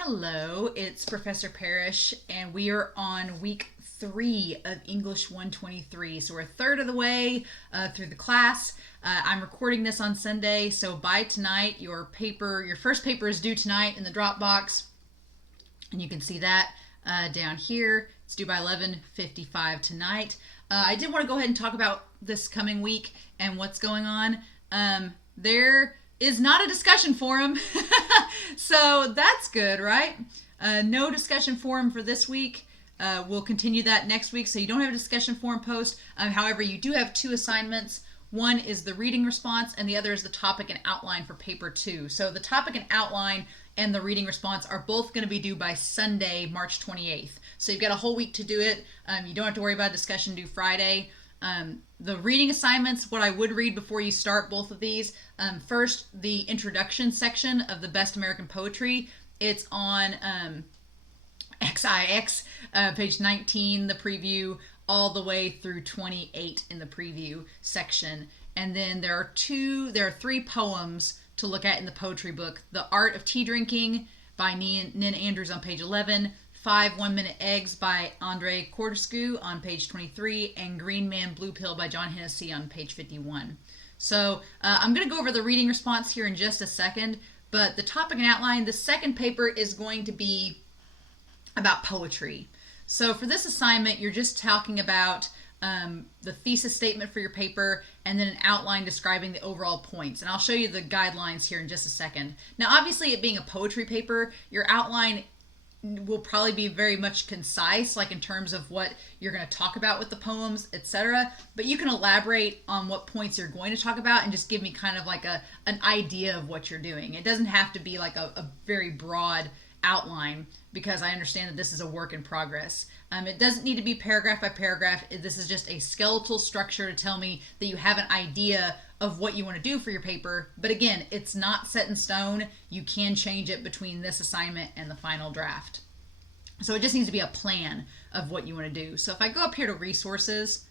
Hello, it's Professor Parish, and we are on week 3 of English 123. So we're a third of the way through the class. I'm recording this on Sunday, so by tonight, your first paper is due tonight in the Dropbox, and you can see that down here. It's due by 11:55 tonight. I did want to go ahead and talk about this coming week and what's going on. There is not a discussion forum. So that's good, right? No discussion forum for this week. We'll continue that next week, so you don't have a discussion forum post. However, you do have 2 assignments. One is the reading response, and the other is the topic and outline for paper 2. So the topic and outline and the reading response are both going to be due by Sunday, March 28th. So you've got a whole week to do it. You don't have to worry about discussion due Friday. The reading assignments, what I would read before you start both of these. First, the introduction section of the Best American Poetry. It's on XIX, page 19, the preview, all the way through 28 in the preview section. And then there are 3 poems to look at in the poetry book. The Art of Tea Drinking by Nin Andrews on page 11. 5 1-Minute Eggs by Andre Cortescu on page 23, and Green Man Blue Pill by John Hennessy on page 51. So I'm going to go over the reading response here in just a second, but the topic and outline, the second paper is going to be about poetry. So for this assignment, you're just talking about the thesis statement for your paper and then an outline describing the overall points. And I'll show you the guidelines here in just a second. Now, obviously, it being a poetry paper, your outline will probably be very much concise, like in terms of what you're going to talk about with the poems, etc. But you can elaborate on what points you're going to talk about and just give me kind of like an idea of what you're doing. It doesn't have to be like a very broad outline, because I understand that this is a work in progress. It doesn't need to be paragraph by paragraph. This is just a skeletal structure to tell me that you have an idea of what you want to do for your paper. But again, it's not set in stone. You can change it between this assignment and the final draft. So it just needs to be a plan of what you want to do. So if I go up here to resources,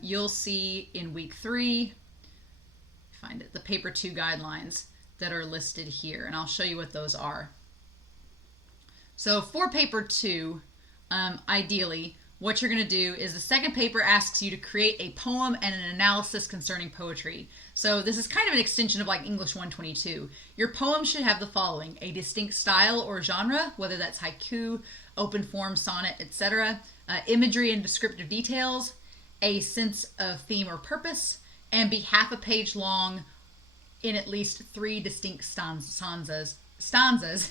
you'll see in week 3, find it, the paper 2 guidelines that are listed here. And I'll show you what those are. So for paper 2, ideally, what you're going to do is the second paper asks you to create a poem and an analysis concerning poetry. So this is kind of an extension of like English 122. Your poem should have the following: a distinct style or genre, whether that's haiku, open form, sonnet, etc., imagery and descriptive details, a sense of theme or purpose, and be half a page long in at least 3 distinct stanzas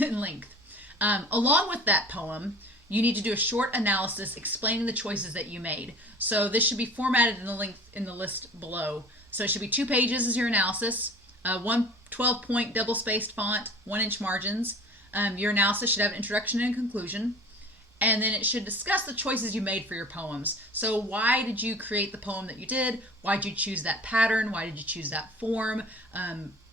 in length. Along with that poem, you need to do a short analysis explaining the choices that you made. So this should be formatted in the list below. So it should be 2 pages as your analysis, one 12-point double-spaced font, 1-inch margins. Your analysis should have introduction and conclusion. And then it should discuss the choices you made for your poems. So why did you create the poem that you did? Why did you choose that pattern? Why did you choose that form?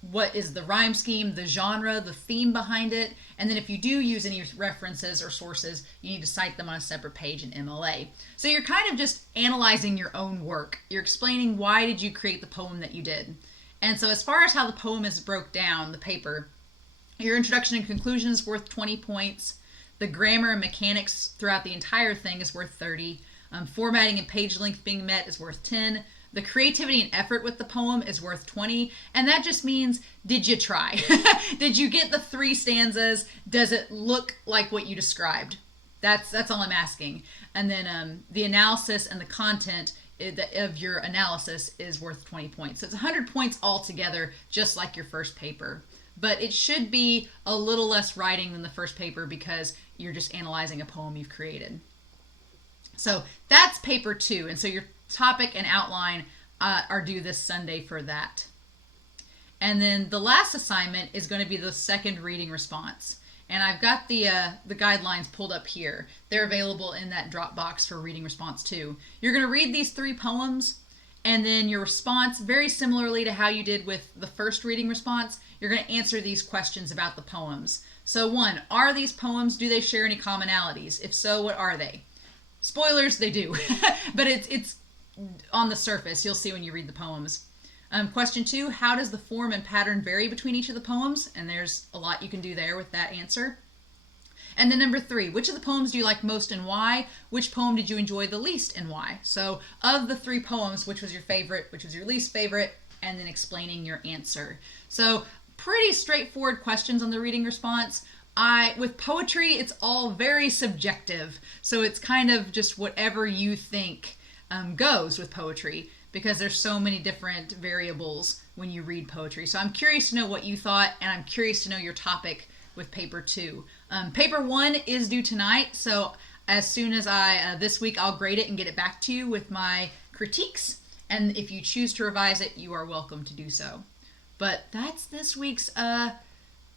What is the rhyme scheme, the genre, the theme behind it? And then if you do use any references or sources, you need to cite them on a separate page in MLA. So you're kind of just analyzing your own work. You're explaining why did you create the poem that you did. And so as far as how the poem is broke down, the paper, your introduction and conclusion is worth 20 points. The grammar and mechanics throughout the entire thing is worth 30. Formatting and page length being met is worth 10. The creativity and effort with the poem is worth 20. And that just means, did you try? Did you get the 3 stanzas? Does it look like what you described? That's all I'm asking. And then the analysis and the content of your analysis is worth 20 points. So it's 100 points altogether, just like your first paper. But it should be a little less writing than the first paper because you're just analyzing a poem you've created. So that's paper 2. And so your topic and outline are due this Sunday for that. And then the last assignment is going to be the second reading response. And I've got the guidelines pulled up here. They're available in that Dropbox for reading response 2. You're going to read these 3 poems, and then your response, very similarly to how you did with the first reading response, you're going to answer these questions about the poems. So 1, are these poems, do they share any commonalities? If so, what are they? Spoilers, they do. But it's on the surface. You'll see when you read the poems. Question 2, how does the form and pattern vary between each of the poems? And there's a lot you can do there with that answer. And then number 3, which of the poems do you like most and why? Which poem did you enjoy the least and why? So of the 3 poems, which was your favorite, which was your least favorite, and then explaining your answer. So pretty straightforward questions on the reading response. With poetry, it's all very subjective. So it's kind of just whatever you think goes with poetry, because there's so many different variables when you read poetry. So I'm curious to know what you thought, and I'm curious to know your topic with paper 2. Paper 1 is due tonight, so as soon as this week, I'll grade it and get it back to you with my critiques. And if you choose to revise it, you are welcome to do so. But that's this week's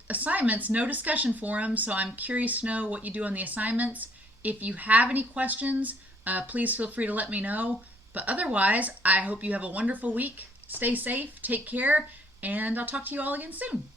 assignments, no discussion forum, so I'm curious to know what you do on the assignments. If you have any questions, please feel free to let me know. But otherwise, I hope you have a wonderful week. Stay safe, take care, and I'll talk to you all again soon.